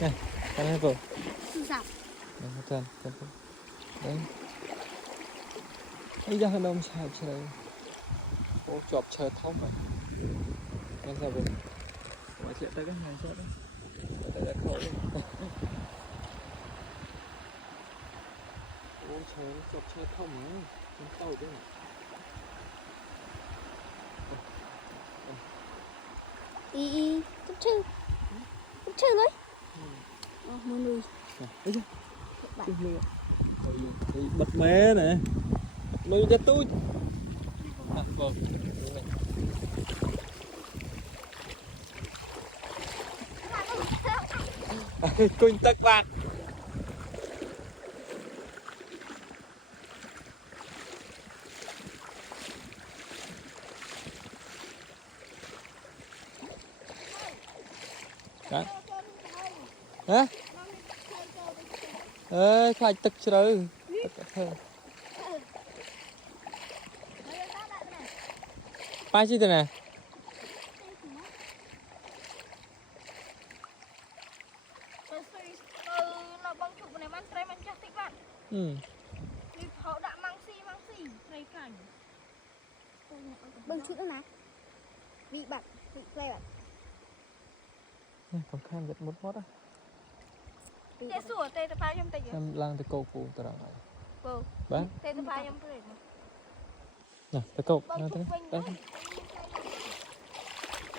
Này, con này cô. Dọc. Trần. Đấy. Bây giờ nó xài chơi. Ô chọp chơi thông rồi. Con sao vậy? Mà chuyện tới cái này chết đấy. Tại đã khổ rồi. Ô trời nó chọp chơi thông rồi. Con tàu thế này. Ý, chút chư đấy. Mua nuôi. Đấy chứ. Bật mé này. Nuôi cho tôi. Vâng. Quỳnh tắc bạn. Hả? Ê, khai tức rồi. Ba chi thế này? Bưng chút nữa nè. Vị bạc, vị play bạc. Còn khăn giật một mót á. Tê sủa tê tập phá nhâm tê Em lang tới câu phụ tao rồi. Vâng. Bán. Tê tập phá nhâm tê. Nè, tới câu. Lang tới. Đây.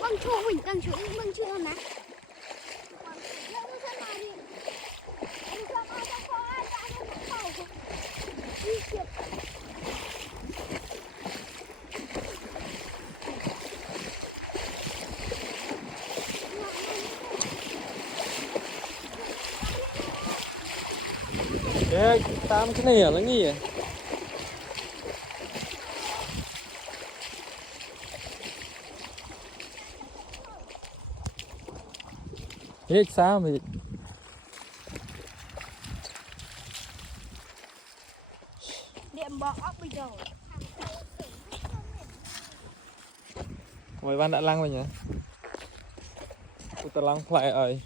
Bưng chút mình đang chút bưng chút nữa nè. Ê, tam cái này là gì vậy? Biết sao mà Điện bỏ bây giờ. mày ban đã lăng rồi nhỉ? Tao lăng lại rồi.